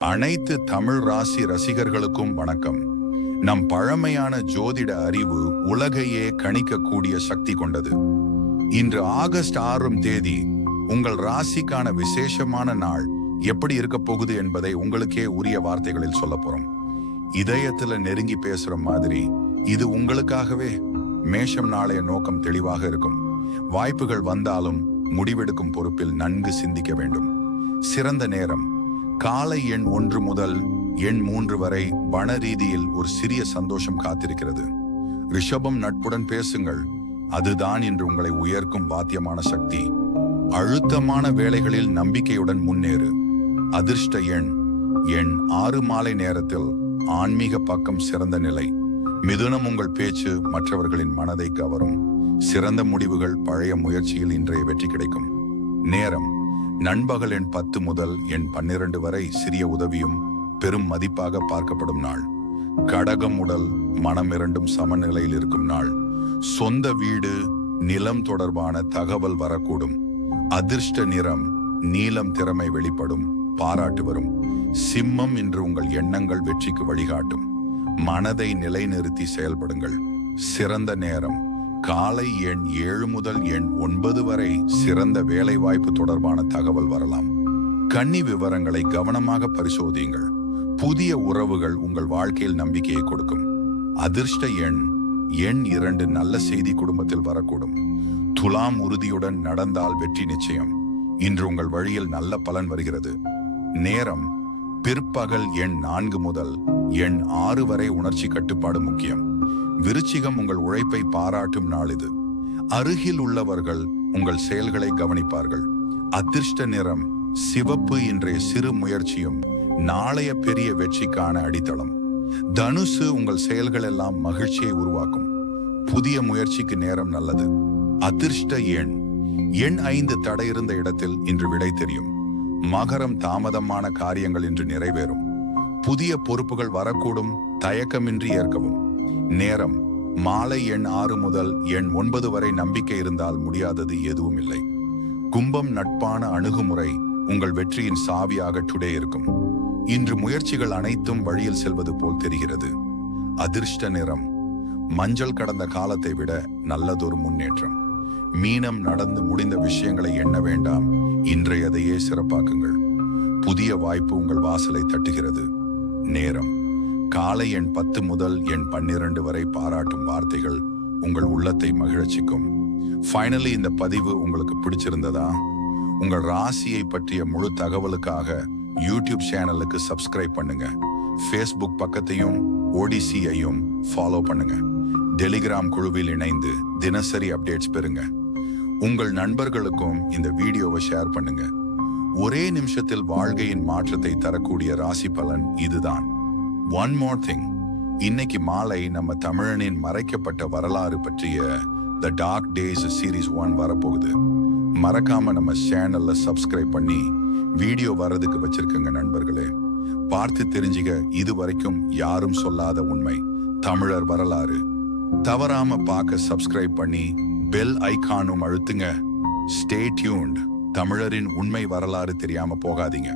அனைத்து தமிழ் ராசி ரசிகர்களுக்கும் வணக்கம். நம் பழமையான ஜோதிட அறிவு உலகையே கணிக்கக்கூடிய சக்தி கொண்டது. இன்று ஆகஸ்ட் 6ஆம் தேதி உங்கள் ராசிக்கான விசேஷமான நாள் எப்படி இருக்க போகுது என்பதை உங்களுக்கே உரிய வார்த்தைகளில் சொல்ல போறோம். இதயத்துல நெருங்கி பேசுற மாதிரி இது உங்களுக்காகவே. மேஷம் நாளைய நோக்கம் தெளிவாக இருக்கும். வாய்ப்புகள் வந்தாலும் முடிவெடுக்கும் பொறுப்பில் நன்கு சிந்திக்க வேண்டும். சிறந்த நேரம் காலை எண் 1 முதல் எண் 3 வரை பண ரீதியில் ஒரு சிறிய சந்தோஷம் காத்திருக்கிறது. ரிஷபம், நட்புடன் பேசுங்கள், அதுதான் இன்று உங்களை உயர்க்கும் வாத்தியமான சக்தி. அழுத்தமான வேலைகளில் நம்பிக்கையுடன் முன்னேறு. அதிர்ஷ்ட எண் 6 மாலை நேரத்தில் ஆன்மீக பக்கம் சிறந்த நிலை. மிதுனம், உங்கள் பேச்சு மற்றவர்களின் மனதை கவரும். சிறந்த முடிவுகள், பழைய முயற்சியில் இன்றைய வெற்றி கிடைக்கும். நேரம் நண்பகல் எண் 10 முதல் எண் 12 வரை சிறிய உதவியும் பெரும் மதிப்பாக பார்க்கப்படும் நாள். கடகம், உடல் மனம் இரண்டும் சமநிலையில் இருக்கும் நாள். சொந்த வீடு, நிலம் தொடர்பான தகவல் வரக்கூடும். அதிர்ஷ்ட நிறம் நீலம், திறமை வெளிப்படும், பாராட்டு வரும். சிம்மம், இன்று உங்கள் எண்ணங்கள் வெற்றிக்கு வழிகாட்டும். மனதை நிலைநிறுத்தி செயல்படுங்கள். சிறந்த நேரம் காலை எண் 7 முதல் எண் 9 வரை சிறந்த வேலை வாய்ப்பு தொடர்பான தகவல் வரலாம். கன்னி, விவரங்களை கவனமாக பரிசோதியுங்கள். புதிய உறவுகள் உங்கள் வாழ்க்கையில் நம்பிக்கையை கொடுக்கும். அதிர்ஷ்ட எண் 2, நல்ல செய்தி குடும்பத்தில் வரக்கூடும். துலாம், உறுதியுடன் நடந்தால் வெற்றி நிச்சயம். இன்று உங்கள் வழியில் நல்ல பலன் வருகிறது. நேரம் பிற்பகல் எண் 4 முதல் எண் 6 வரை உணர்ச்சி கட்டுப்பாடு முக்கியம். விருச்சிகம், உங்கள் உழைப்பை பாராட்டும் நாள் இது. அருகில் உள்ளவர்கள் உங்கள் செயல்களை கவனிப்பார்கள். அதிர்ஷ்ட நிறம் சிவப்பு, இன்றைய சிறு முயற்சியும் நாளைய பெரிய வெற்றிக்கான அடித்தளம். தனுசு, உங்கள் செயல்கள் எல்லாம் மகிழ்ச்சியை உருவாக்கும். புதிய முயற்சிக்கு நேரம் நல்லது. அதிர்ஷ்ட எண் 5, தடை இருந்த இடத்தில் இன்று விடை தெரியும். மகரம், தாமதமான காரியங்கள் இன்று நிறைவேறும். புதிய பொறுப்புகள் வரக்கூடும், தயக்கமின்றி ஏற்கவும். நேரம் மாலை எண் 6 முதல் எண் 9 வரை நம்பிக்கை இருந்தால் முடியாதது எதுவும் இல்லை. கும்பம், நட்பான அணுகுமுறை உங்கள் வெற்றியின் சாவியாக டுடே இருக்கும். இன்று முயற்சிகள் அனைத்தும் வழியில் செல்வது போல் தெரிகிறது. அதிர்ஷ்ட நிறம் மஞ்சள், கடந்த காலத்தை விட நல்லதொரு முன்னேற்றம். மீனம், நடந்து முடிந்த விஷயங்களை எண்ண வேண்டாம், இன்றையதையே சிறப்பாக்குங்கள். புதிய வாய்ப்பு உங்கள் வாசலை தட்டுகிறது. நேரம் காலை எண் 10 முதல் எண் 12 வரை பாராட்டும் வார்த்தைகள் உங்கள் உள்ளத்தை மகிழ்ச்சிக்கும். ஃபைனலி, இந்த பதிவு உங்களுக்கு பிடிச்சிருந்ததா? உங்கள் ராசியை பற்றிய முழு தகவலுக்காக யூடியூப் சேனலுக்கு சப்ஸ்கிரைப் பண்ணுங்க. ஃபேஸ்புக் பக்கத்தையும் ஓடிசியையும் ஃபாலோ பண்ணுங்க. டெலிகிராம் குழுவில் இணைந்து தினசரி அப்டேட்ஸ் பெறுங்க. உங்கள் நண்பர்களுக்கும் இந்த வீடியோவை ஷேர் பண்ணுங்க. ஒரே நிமிஷத்தில் வாழ்க்கையின் மாற்றத்தை தரக்கூடிய ராசி பலன் இதுதான். ஒன் மோர் திங், இன்னைக்கு மாலை நம்ம தமிழனின் மறைக்கப்பட்ட வரலாறு பற்றிய த டார்க் டேஸ் சீரீஸ் 1 வரப்போகுது. மறக்காம நம்ம சேனல்ல சப்ஸ்கிரைப் பண்ணி வீடியோ வர்றதுக்கு வச்சிருக்கங்க நண்பர்களே. பார்த்து தெரிஞ்சுக்க, இது வரைக்கும் யாரும் சொல்லாத உண்மை, தமிழர் வரலாறு. தவறாம பார்க்க சப்ஸ்கிரைப் பண்ணி பெல் ஐகானும் அழுத்துங்க. Stay tuned. தமிழரின் உண்மை வரலாறு தெரியாம போகாதீங்க.